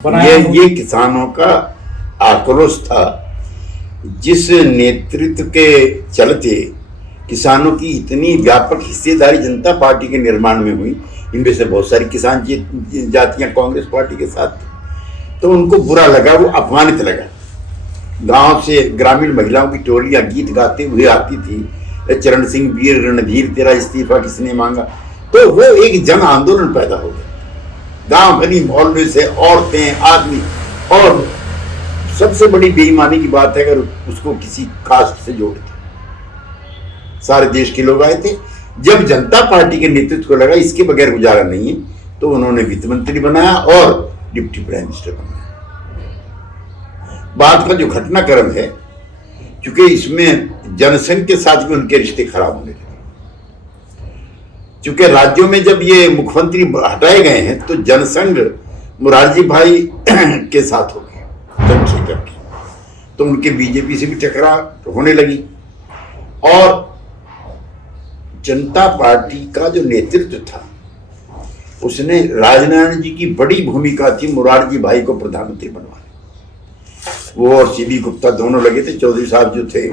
ये किसानों का आक्रोश था, जिस नेतृत्व के चलते किसानों की इतनी व्यापक हिस्सेदारी जनता पार्टी के निर्माण में हुई। इनमें से बहुत सारी किसान जातियां कांग्रेस पार्टी के साथ थी, तो उनको बुरा लगा, वो अपमानित लगा। गांव से ग्रामीण महिलाओं की टोलियां गीत गाते हुए आती थी, चरण सिंह वीर रणधीर तेरा इस्तीफा किसने मांगा। तो वो एक जन आंदोलन पैदा हो गया। गांव गली मोहल्ले से औरतें, आदमी, और सबसे बड़ी बेईमानी की बात है अगर उसको किसी कास्ट से जोड़ते, सारे देश के लोग आए थे। जब जनता पार्टी के नेतृत्व को लगा इसके बगैर गुजारा नहीं है, तो उन्होंने वित्त मंत्री बनाया और डिप्टी प्राइम मिनिस्टर बनाया। बात का जो घटनाक्रम है, क्योंकि इसमें जनसंघ के साथ भी उनके रिश्ते खराब होने लगे। क्योंकि राज्यों में जब ये मुख्यमंत्री हटाए गए हैं तो जनसंघ मुरारजी भाई के साथ हो गए चंद्रशेखर के, तो उनके बीजेपी से भी टकराव होने लगी। और जनता पार्टी का जो नेतृत्व था उसने राजनारायण जी की बड़ी भूमिका थी मुरारजी भाई को प्रधानमंत्री बनवाने। वो और सीबी गुप्ता दोनों लगे थे। चौधरी साहब जो थे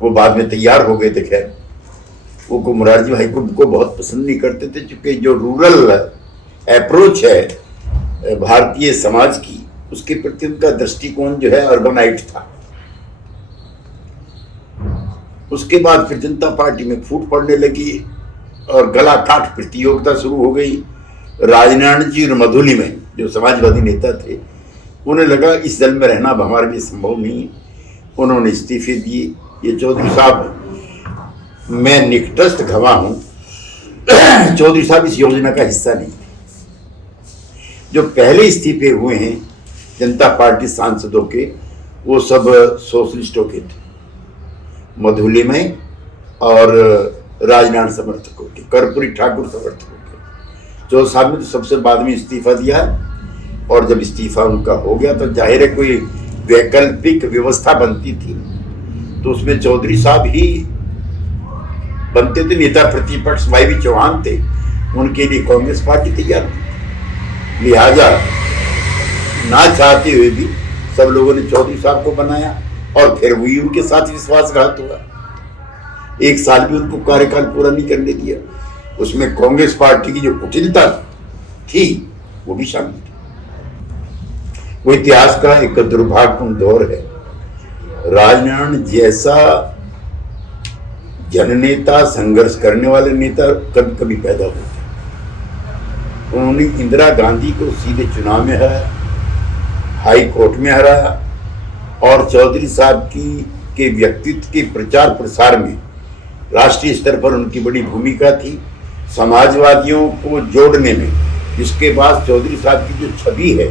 वो बाद में तैयार हो गए थे, खैर वो मुरारजी भाई को बहुत पसंद नहीं करते थे, क्योंकि जो रूरल अप्रोच है भारतीय समाज की, उसके प्रति उनका दृष्टिकोण जो है अर्बनाइट था। उसके बाद फिर जनता पार्टी में फूट पड़ने लगी और गला काट प्रतियोगिता शुरू हो गई। राजनारायण जी और मधुली में जो समाजवादी नेता थे, उन्हें लगा इस दल में रहना हमारे लिए संभव नहीं है। उन्होंने इस्तीफे दिए। ये चौधरी साहब, मैं निकटस्थ गवाह हूं, चौधरी साहब इस योजना का हिस्सा नहीं थे। जो पहले इस्तीफे हुए हैं जनता पार्टी सांसदों के, वो सब सोशलिस्टों के थे, मधुली में और राजनारायण समर्थकों के, कर्पूरी ठाकुर समर्थकों के। चौधरी साहब ने तो सबसे बाद में इस्तीफा दिया, और जब इस्तीफा उनका हो गया तो जाहिर है कोई वैकल्पिक व्यवस्था बनती थी, तो उसमें चौधरी साहब ही बनते थे। नेता प्रतिपक्ष वाई भी चौहान थे, उनके लिए कांग्रेस पार्टी तैयार थी। लिहाजा ना चाहते हुए भी सब लोगों ने चौधरी साहब को बनाया, और फिर वही उनके साथ विश्वासघात हुआ। एक साल भी उनको कार्यकाल पूरा नहीं करने दिया। उसमें कांग्रेस पार्टी की जो कुटिलता थी वो भी शामिल थी। वो इतिहास का एक दुर्भाग्यपूर्ण दौर है। राजनारायण जैसा जननेता, संघर्ष करने वाले नेता कभी कभी पैदा होते। उन्होंने इंदिरा गांधी को सीधे चुनाव में हराया, हाई कोर्ट में हराया, और चौधरी साहब के व्यक्तित्व के प्रचार प्रसार में राष्ट्रीय स्तर पर उनकी बड़ी भूमिका थी, समाजवादियों को जोड़ने में। जिसके बाद चौधरी साहब की जो छवि है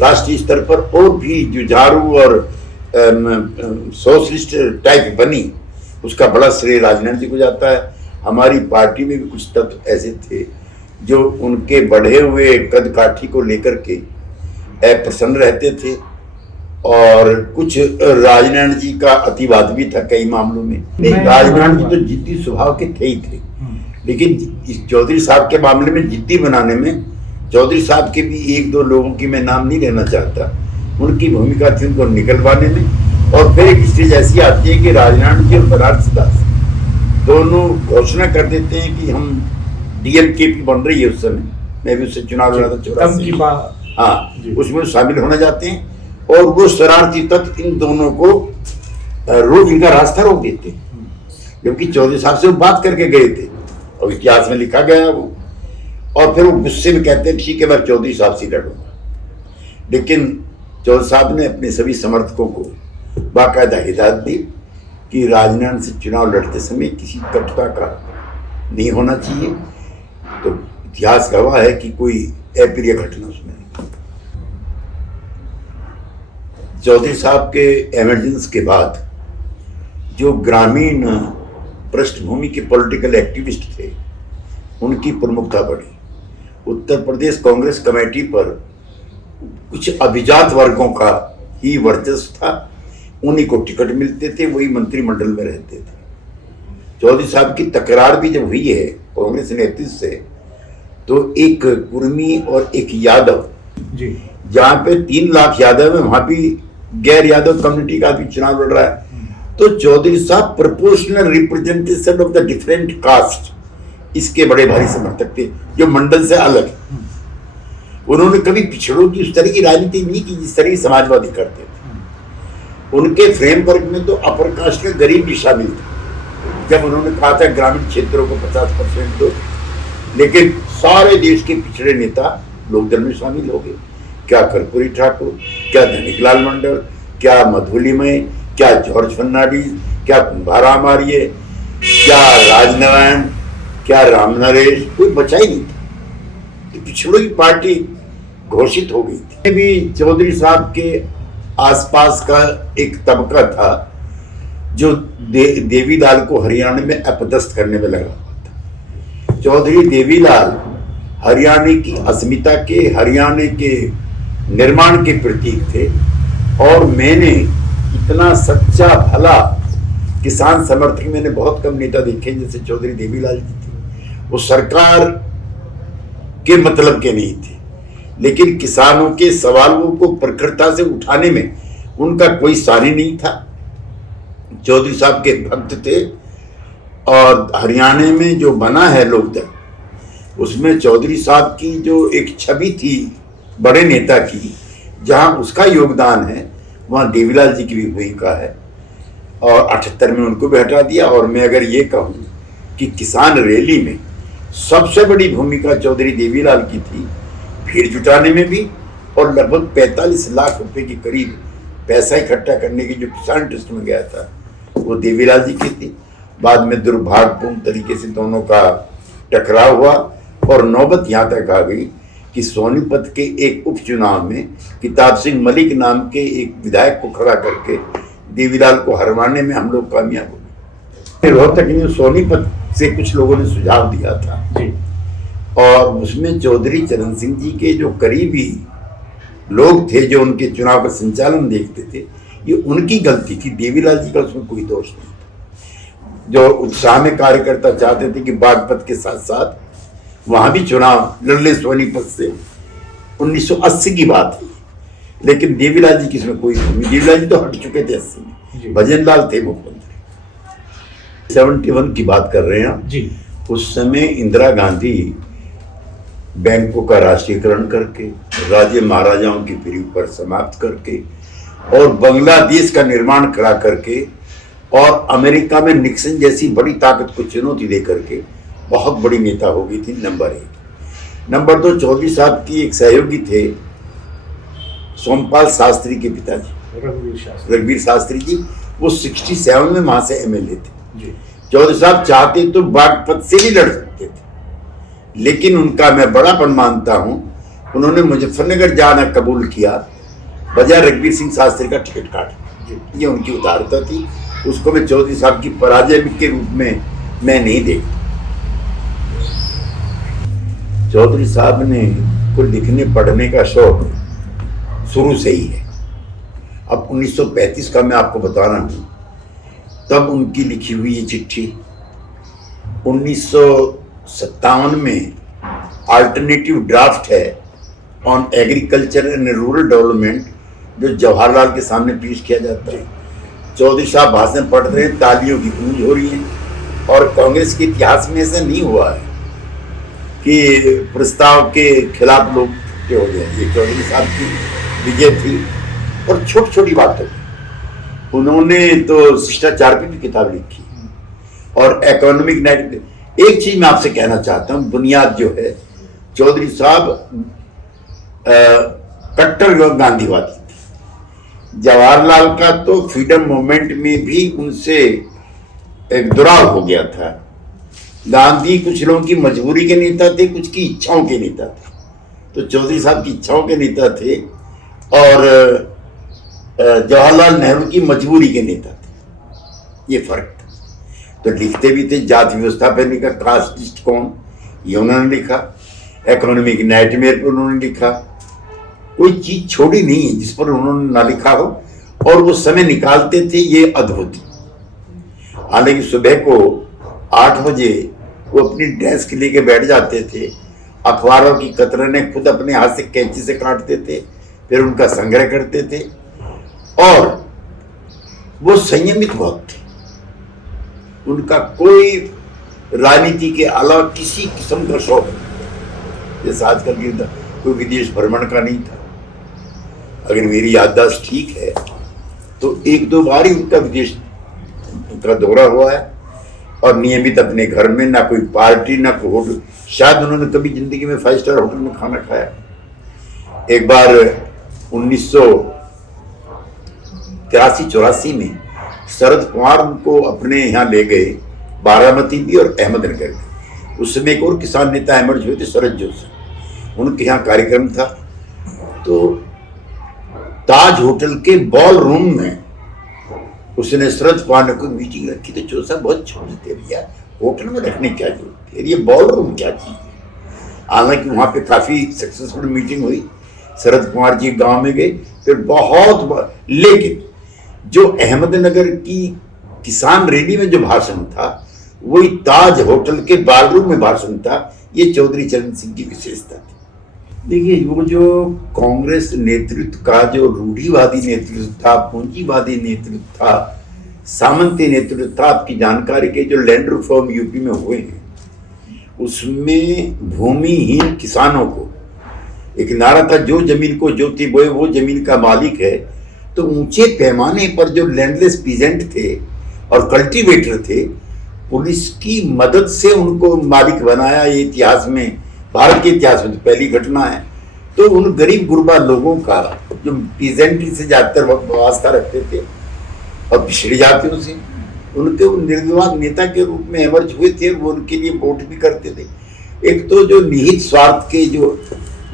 राष्ट्रीय स्तर पर और भी जुझारू और सोशलिस्ट टाइप बनी, उसका बड़ा श्रेय राजनारायण जी को जाता है। हमारी पार्टी में भी कुछ तत्व ऐसे थे जो उनके बढ़े हुए कद काठी को लेकर के अप्रसन्न रहते थे, और कुछ राजनारायण जी का अतिवाद भी था कई मामलों में। राजनारायण जी तो जिद्दी स्वभाव के थे ही थे, लेकिन इस चौधरी साहब के मामले में जिद्दी बनाने में चौधरी साहब के भी एक दो लोगों की मैं नाम नहीं लेना चाहता, उनकी भूमिका थी उनको निकलवाने में। और फिर एक स्टेज ऐसी आती है कि राजनारायण जी और बनारसी दास दोनों घोषणा कर देते हैं कि हम डीएमकेपी बन रही है उस समय, मैं भी उससे चुनाव लड़ा था 84, हाँ, उसमें शामिल होना चाहते हैं, और वो शरारती तत्व इन दोनों को रोज इनका रास्ता रोक देते हैं, जबकि चौधरी साहब से वो बात करके गए थे और इतिहास में लिखा गया वो। और फिर वो गुस्से में कहते हैं ठीक है मैं चौधरी साहब से लड़ूंगा। लेकिन चौधरी साहब ने अपने सभी समर्थकों को बाकायदा हिदायत दी कि राजनारायण से चुनाव लड़ते समय किसी कटुता का नहीं होना चाहिए। तो इतिहास गवाह है कि कोई अप्रिय घटना उसमें नहीं। चौधरी साहब के इमरजेंस के बाद जो ग्रामीण पृष्ठभूमि के पॉलिटिकल एक्टिविस्ट थे, उनकी प्रमुखता बढ़ी। उत्तर प्रदेश कांग्रेस कमेटी पर कुछ अभिजात वर्गों का ही वर्चस्व था, उन्हीं को टिकट मिलते थे, वही मंत्रिमंडल में रहते थे। चौधरी साहब की तकरार भी जब हुई है कांग्रेस नेतृत्व से, तो एक कुर्मी और एक यादव जी। जहां पे 3 लाख यादव है, वहां भी गैर यादव कम्युनिटी का भी चुनाव लड़ रहा है। तो चौधरी साहब proportional representation of the different caste, इसके बड़े भारी समर्थक थे, जो मंडल से अलग है। उन्होंने कभी पिछड़ों की उस तरह की राजनीति नहीं की जिस तरह की समाजवादी करते थे। उनके फ्रेमवर्क में तो अपर कास्ट का गरीब भी शामिल था। जब उन्होंने कहा था ग्रामीण क्षेत्रों को 50% दो, लेकिन सारे देश के पिछड़े नेता लोकदल में शामिल हो गए। क्या कर्पूरी ठाकुर, क्या धनिकलाल मंडल, क्या मधुलिमय, क्या जॉर्ज फर्नांडिस, क्या कुंभाराम आर्य, क्या राजनारायण, क्या राम नरेश, कोई बचा ही नहीं था। पिछड़ों की पार्टी घोषित हो गई थी। भी चौधरी साहब के आसपास का एक तबका था जो देवीलाल को हरियाणा में अपदस्थ करने में लगा हुआ था। चौधरी देवीलाल हरियाणा की अस्मिता के, हरियाणा के निर्माण के प्रतीक थे। और मैंने इतना सच्चा भला किसान समर्थक मैंने बहुत कम नेता देखे जैसे चौधरी देवीलाल जी थे। वो सरकार के मतलब के नहीं थे, लेकिन किसानों के सवालों को प्रखरता से उठाने में उनका कोई सानी नहीं था। चौधरी साहब के भक्त थे। और हरियाणा में जो बना है लोकदल, उसमें चौधरी साहब की जो एक छवि थी बड़े नेता की, जहां उसका योगदान है वहां देवीलाल जी की भी भूमिका है। और 78 में उनको भी हटा दिया। और मैं अगर ये कहूं कि किसान रैली में सबसे बड़ी भूमिका चौधरी देवीलाल की थी, भीड़ जुटाने में भी, और लगभग 45 लाख रुपए के करीब पैसा इकट्ठा करने की जो किसान ट्रस्ट में गया था वो देवीलाल जी की थी। बाद में दुर्भाग्यपूर्ण तरीके से दोनों का टकराव हुआ और नौबत यहाँ तक आ गई कि सोनीपत के एक उपचुनाव में किताब सिंह मलिक नाम के एक विधायक को खड़ा करके देवीलाल को हरवाने में हम लोग कामयाब हो गए। रोहतक में सोनीपत से कुछ लोगों ने सुझाव दिया था जी। और उसमें चौधरी चरण सिंह जी के जो करीबी लोग थे, जो उनके चुनाव का संचालन देखते थे, ये उनकी गलती थी। देवीलाल जी का उसमें कोई दोष नहीं था। जो उत्साह में कार्यकर्ता चाहते थे कि बागपत के साथ साथ वहां भी चुनाव लड़ ले सोनीपत से, 1980 की बात है। लेकिन देवीलाल जी की इसमें कोई नहीं। देवीलाल जी तो हट चुके थे 80 में, भजनलाल थे मुख्यमंत्री। 71 की बात कर रहे हैं आप जी। उस समय इंदिरा गांधी बैंकों का राष्ट्रीयकरण करके, राजे महाराजाओं की पीढ़ी पर समाप्त करके, और बांग्लादेश का निर्माण करा करके, और अमेरिका में निक्सन जैसी बड़ी ताकत को चुनौती दे करके बहुत बड़ी नेता हो गई थी। नंबर 1। नंबर 2, चौधरी साहब की एक सहयोगी थे सोमपाल शास्त्री के पिताजी, रघुवीर शास्त्री जी। वो 67 में वहां से MLA थे। चौधरी साहब चाहते तो बागपत से भी लड़ सकते थे, लेकिन उनका मैं बड़ापन मानता हूं, उन्होंने मुजफ्फरनगर जाना कबूल किया बजाय रघुवीर सिंह शास्त्री का टिकट काट। ये उनकी उदारता थी। उसको मैं चौधरी साहब की पराजय के रूप में मैं नहीं देखता। चौधरी साहब ने को लिखने पढ़ने का शौक शुरू से ही है। अब 1935 का मैं आपको बता रहा हूँ, तब उनकी लिखी हुई ये चिट्ठी 1957 में अल्टरनेटिव ड्राफ्ट है on agriculture and rural development, जो जवाहरलाल के सामने पेश किया जाता है। चौधरी साहब भाषण पढ़ रहे हैं, तालियों की गूंज हो रही है। और कांग्रेस के इतिहास में ऐसा नहीं हुआ है कि प्रस्ताव के खिलाफ लोग इकट्ठे हो गए। ये चौधरी साहब की विजय थी। और छोटी छोटी बातों उन्होंने तो शिष्टाचार पे भी किताब लिखी और इकोनॉमिक नाइट। एक चीज मैं आपसे कहना चाहता हूँ, बुनियाद जो है, चौधरी साहब कट्टर गांधीवादी थे। जवाहरलाल का तो फ्रीडम मूवमेंट में भी उनसे एक दुराव हो गया था। गांधी कुछ लोगों की मजबूरी के नेता थे, कुछ की इच्छाओं के नेता थे। तो चौधरी साहब की इच्छाओं के नेता थे और जवाहरलाल नेहरू की मजबूरी के नेता थे। ये फर्क था। तो लिखते भी थे। जाति व्यवस्था पर लिखा, कास्ट लिस्ट कौन, ये उन्होंने लिखा। इकोनॉमिक नाइटमेयर पर उन्होंने लिखा। कोई चीज छोड़ी नहीं है जिस पर उन्होंने ना लिखा हो। और वो समय निकालते थे, ये अद्भुत। हालांकि सुबह को 8 बजे वो अपनी डेस्क लेके बैठ जाते थे अखबारों की कतरनें खुद अपने हाथ से कैंची से काटते थे, फिर उनका संग्रह करते थे। और वो संयमित बहुत थे, उनका कोई राजनीति के अलावा किसी किस्म का शौक नहीं, जैसे आजकल की कोई विदेश भ्रमण का नहीं था। अगर मेरी याददाश्त ठीक है तो 1-2 बार ही उनका विदेश का दौरा हुआ है, और नियमित अपने घर में, ना कोई पार्टी ना कोई होटल। शायद उन्होंने कभी जिंदगी में 5 स्टार होटल में खाना खाया। एक बार 1983-84 में शरद पवार उनको अपने यहाँ ले गए, बारामती भी और अहमदनगर भी। उस समय एक और किसान नेता इमर्ज हुए थे, शरद जोशी, उनके यहाँ कार्यक्रम था। तो ताज होटल के बॉल रूम में उसने शरद पवार ने कोई मीटिंग रखी थी। जो साहब बहुत छोटे थे, भैया होटल में रखने क्या जरूरत है, ये बॉल रूम क्या चीज है। हालांकि वहाँ पे काफी सक्सेसफुल मीटिंग हुई, शरद पवार जी गांव में गए, फिर बहुत, लेकिन जो अहमदनगर की किसान रैली में जो भाषण था वही ताज होटल के बालरूम में भाषण था। ये चौधरी चरण सिंह की विशेषता थी। देखिए, वो जो कांग्रेस नेतृत्व का जो रूढ़िवादी नेतृत्व था, पूंजीवादी नेतृत्व था, सामंती नेतृत्व था, आपकी जानकारी के जो लैंड रिफॉर्म यूपी में हुए हैं उसमें भूमिहीन किसानों को एक नारा था, जो जमीन को जोती बोए वो जमीन का मालिक है। तो ऊंचे पैमाने पर जो लैंडलेस पीजेंट थे और कल्टीवेटर थे, पुलिस की मदद से उनको मालिक बनाया। ये इतिहास में, भारत के इतिहास में तो पहली घटना है। तो उन गरीब गुरबा लोगों का जो पीजेंट्री से ज्यादातर वास्ता रखते थे और पिछड़ी जातियों से, उनके निर्विवाद नेता के रूप में एमर्ज हुए थे। वो उनके लिए वोट भी करते थे। एक तो जो निहित स्वार्थ के, जो,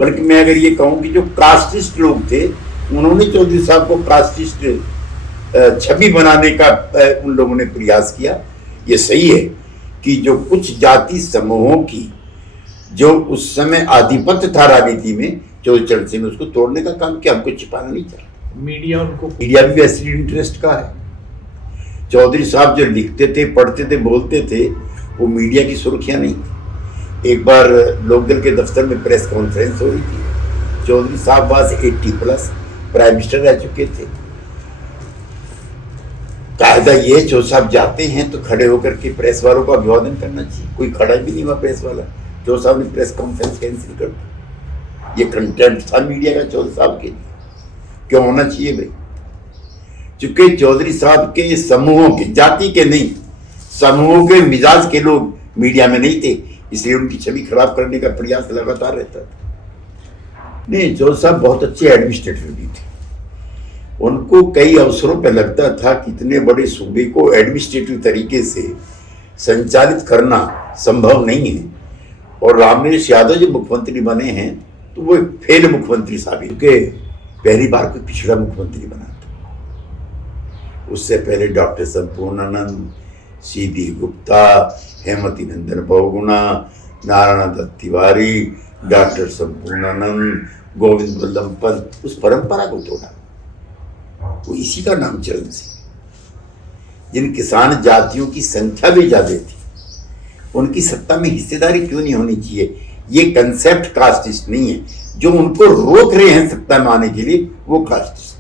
बल्कि मैं अगर ये कहूँ कि जो कास्टिस्ट लोग थे, उन्होंने चौधरी साहब को कास्टिस्ट छवि बनाने का उन लोगों ने प्रयास किया। ये सही है कि जो कुछ जाति समूहों की जो उस समय आधिपत्य था राजनीति में, चौधरी चरण सिंह ने उसको तोड़ने का काम किया। हमको छिपाना नहीं चाहिए। मीडिया भी वैसे इंटरेस्ट का है। चौधरी साहब जो लिखते थे, पढ़ते थे, बोलते थे, वो मीडिया की सुर्खियां नहीं थी। एक बार लोकदल के दफ्तर में प्रेस कॉन्फ्रेंस हो रही थी। चौधरी साहब बस 80+ प्राइम मिनिस्टर रह चुके थे। कायदा ये, चौधरी साहब जाते हैं तो खड़े होकर के प्रेस वालों का अभिवादन करना चाहिए। कोई खड़ा भी नहीं हुआ प्रेस वाला। चौधरी साहब ने प्रेस कॉन्फ्रेंस कैंसिल कर दी। ये कंटेंट था मीडिया का चौधरी साहब के लिए। क्यों होना चाहिए भाई? चूंकि चौधरी साहब के समूहों के, जाति के नहीं, समूहों के मिजाज के लोग मीडिया में नहीं थे, इसलिए उनकी छवि खराब करने का प्रयास लगातार रहता था। नहीं, चौधरी साहब बहुत अच्छे एडमिनिस्ट्रेटर भी थे। उनको कई अवसरों पर लगता था कि इतने बड़े सूबे को एडमिनिस्ट्रेटिव तरीके से संचालित करना संभव नहीं है। और रामनिवास यादव जो मुख्यमंत्री बने हैं तो वो फेल मुख्यमंत्री साबित, क्योंकि पहली बार कोई पिछड़ा मुख्यमंत्री बना था। उससे पहले doctor Sampurnanand, CB Gupta, Hemanti Nandan Bahuguna, Narayan Dutt Tiwari, doctor Sampurnanand, Govind Ballabh Pant, उस परंपरा को तोड़ा। वो इसी का नाम चरण सिंह। जिन किसान जातियों की संख्या भी ज्यादा थी, उनकी सत्ता में हिस्सेदारी क्यों नहीं होनी चाहिए? ये कंसेप्ट कास्टिस्ट नहीं है। जो उनको रोक रहे हैं सत्ता में आने के लिए, वो कास्टिस्ट